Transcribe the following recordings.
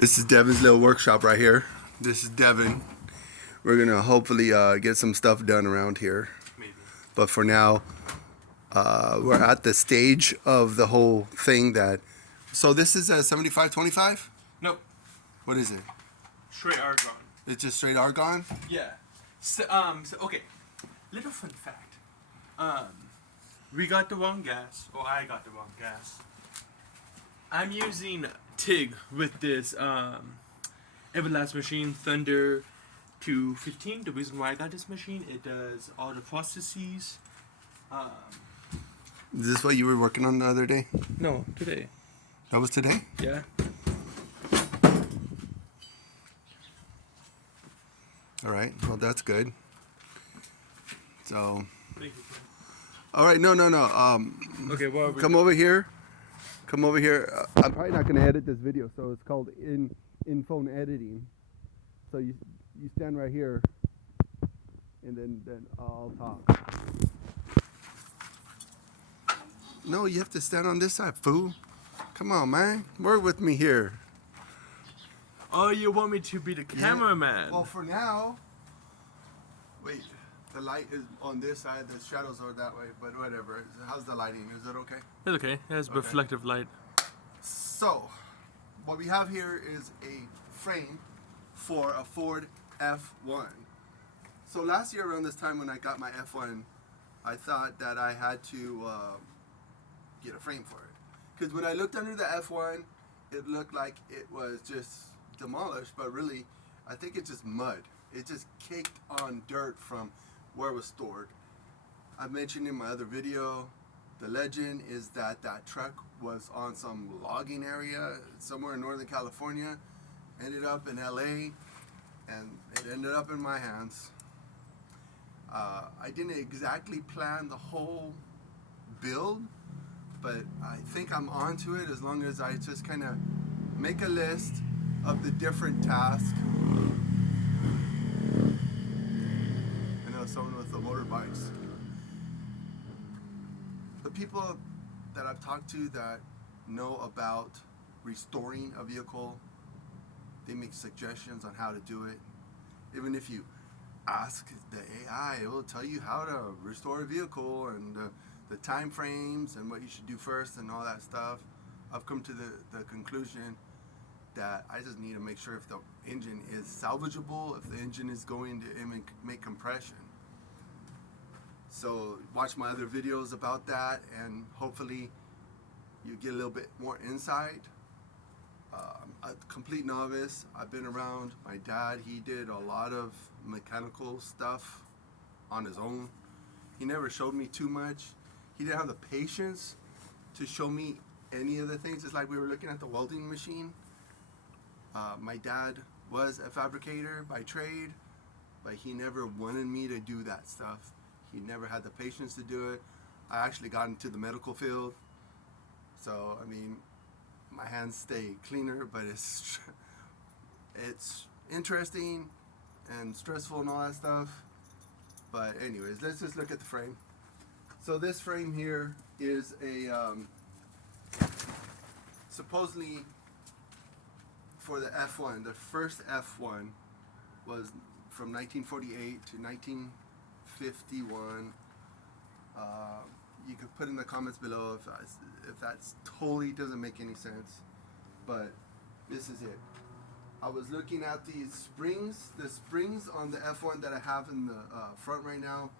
This is Devin's little workshop right here. This is Devin. We're gonna hopefully get some stuff done around here. Maybe. But for now, we're at the stage of the whole thing that. So this is a 75-25? Nope. What is it? Straight argon. It's just straight argon? Yeah. So okay. Little fun fact. We got the wrong gas, or I got the wrong gas. I'm using TIG with this Everlast machine, Thunder 215. The reason why I got this machine, it does all the processes. Is this what you were working on the other day? No, today. That was today? Yeah. All right. Well, that's good. So. Thank you. All right. No. Okay. Well. Come over here. Come over here. I'm probably not going to edit this video, so it's called in phone editing. So you stand right here, and then I'll talk. No, you have to stand on this side, fool. Come on, man. Work with me here. Oh, you want me to be the cameraman? Yeah. Well, for now. Wait. The light is on this side, the shadows are that way, but whatever. How's the lighting? Is it okay? It's okay. It has reflective light. So, what we have here is a frame for a Ford F1. So last year around this time when I got my F1, I thought that I had to get a frame for it. Because when I looked under the F1, it looked like it was just demolished, but really, I think it's just mud. It just caked on dirt from where it was stored. I mentioned in my other video, the legend is that truck was on some logging area somewhere in Northern California, ended up in LA, and it ended up in my hands. I didn't exactly plan the whole build, but I think I'm onto it as long as I just kind of make a list of the different tasks. Someone with the motorbikes. The people that I've talked to that know about restoring a vehicle, they make suggestions on how to do it. Even if you ask the AI, it will tell you how to restore a vehicle and the time frames and what you should do first and all that stuff. I've come to the conclusion that I just need to make sure if the engine is salvageable, if the engine is going to make compression. So watch my other videos about that, and hopefully you get a little bit more insight. I'm a complete novice. I've been around my dad. He did a lot of mechanical stuff on his own. He never showed me too much. He didn't have the patience to show me any of the things. It's like we were looking at the welding machine. My dad was a fabricator by trade, but he never wanted me to do that stuff. He never had the patience to do it. I actually got into the medical field. So, I mean, my hands stay cleaner, but it's interesting and stressful and all that stuff. But anyways, let's just look at the frame. So this frame here is a, supposedly for the F1, the first F1 was from 1948 to 1951. You could put in the comments below if that's totally doesn't make any sense, but this is it. I was looking at these springs. The springs on the F1 that I have in the front right now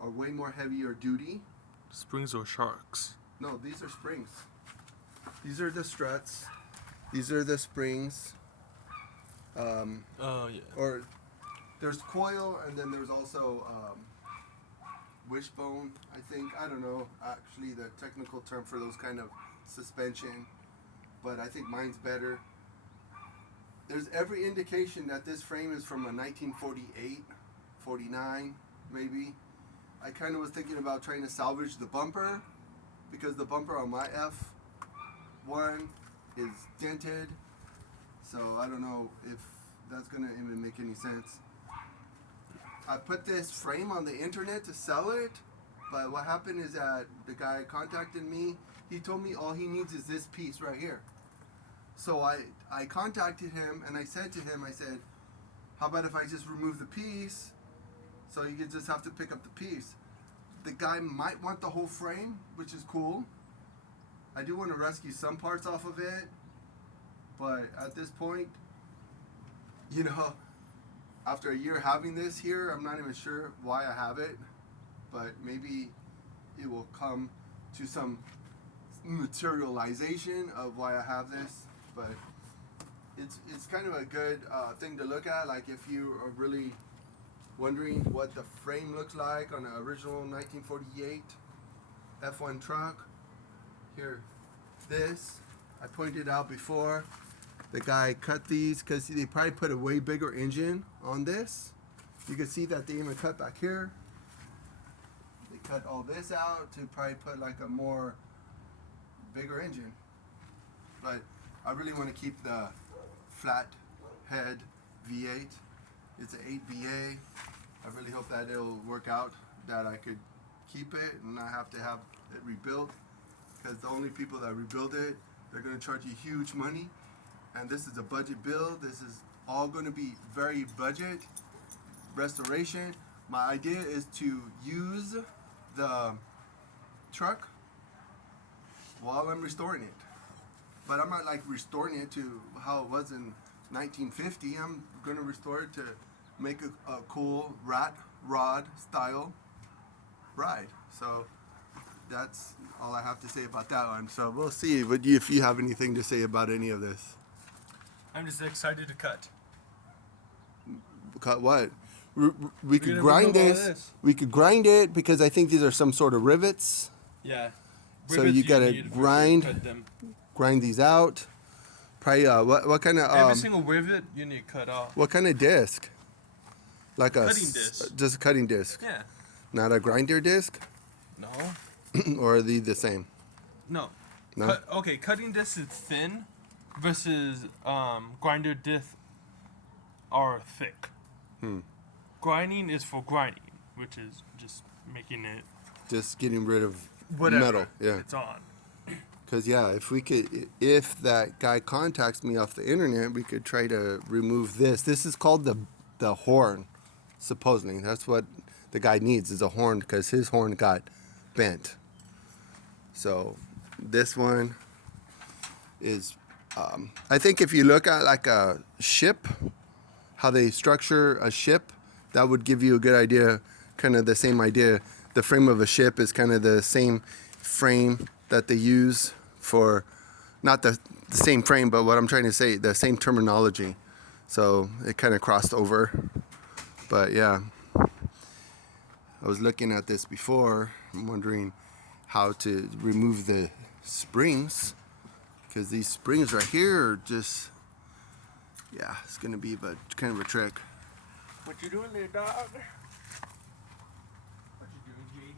are way more heavier duty. Springs or sharks? No, these are springs. These are the struts. These are the springs. Oh yeah. Or there's coil, and then there's also wishbone, I think. I don't know actually the technical term for those kind of suspension, but I think mine's better. There's every indication that this frame is from a 1948, 49 maybe. I kind of was thinking about trying to salvage the bumper, because the bumper on my F1 is dented, so I don't know if that's gonna even make any sense. I put this frame on the internet to sell it, but what happened is that the guy contacted me. He told me all he needs is this piece right here. So I contacted him and I said to him, I said, how about if I just remove the piece so you could just have to pick up the piece? The guy might want the whole frame, which is cool. I do want to rescue some parts off of it, but at this point, you know, after a year having this here, I'm not even sure why I have it, but maybe it will come to some materialization of why I have this. But it's kind of a good thing to look at, like if you are really wondering what the frame looks like on an original 1948 F1 truck. Here, this, I pointed out before, the guy cut these because they probably put a way bigger engine on this. You can see that they even cut back here. They cut all this out to probably put like a more bigger engine. But I really want to keep the flat head V8. It's an 8BA. I really hope that it'll work out, that I could keep it and not have to have it rebuilt, because the only people that rebuild it, they're going to charge you huge money. And this is a budget build. This is all going to be very budget restoration. My idea is to use the truck while I'm restoring it. But I'm not like restoring it to how it was in 1950. I'm going to restore it to make a cool rat rod style ride. So that's all I have to say about that one. So we'll see if you have anything to say about any of this. I'm just excited to cut. Cut what? We could grind this. We could grind it because I think these are some sort of rivets. Yeah. So you gotta grind these out. Probably what kind of every single rivet you need to cut off. What kind of disc? Like a cutting disc. Just a cutting disc. Yeah. Not a grinder disc. No. Or are they the same? No. No. Okay, cutting disc is thin, versus grinder disc are thick. Grinding is for grinding, which is just making it. Just getting rid of whatever metal. Yeah. It's on. Because yeah, if that guy contacts me off the internet, we could try to remove this. This is called the horn, supposedly. That's what the guy needs, is a horn, because his horn got bent. So this one is, I think if you look at like a ship, how they structure a ship, that would give you a good idea, kind of the same idea. The frame of a ship is kind of the same frame that they use for, not the same frame, but what I'm trying to say, the same terminology. So it kind of crossed over. But yeah, I was looking at this before. I'm wondering how to remove the springs, because these springs right here are just, yeah, it's gonna be kind of a trick. What you doing there, dog? What you doing, JD?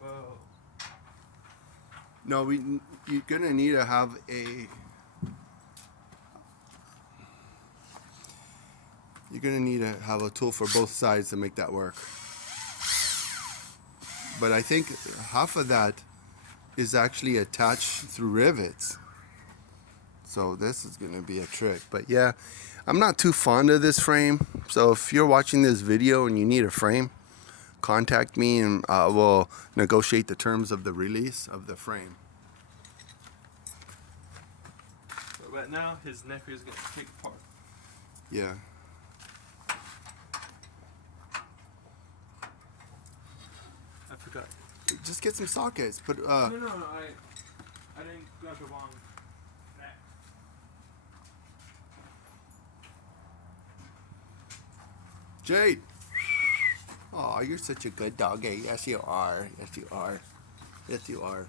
Whoa. No, you're gonna need to have a. You're gonna need to have a tool for both sides to make that work. But I think half of that is actually attached through rivets. So this is gonna be a trick. But yeah, I'm not too fond of this frame. So if you're watching this video and you need a frame, contact me and we'll negotiate the terms of the release of the frame. So right now, his nephew is gonna take apart. Yeah. I forgot. Just get some sockets. Put No, I didn't grab the wrong back. Jade. Oh, you're such a good dog. Yes, you are. Yes, you are. Yes, you are.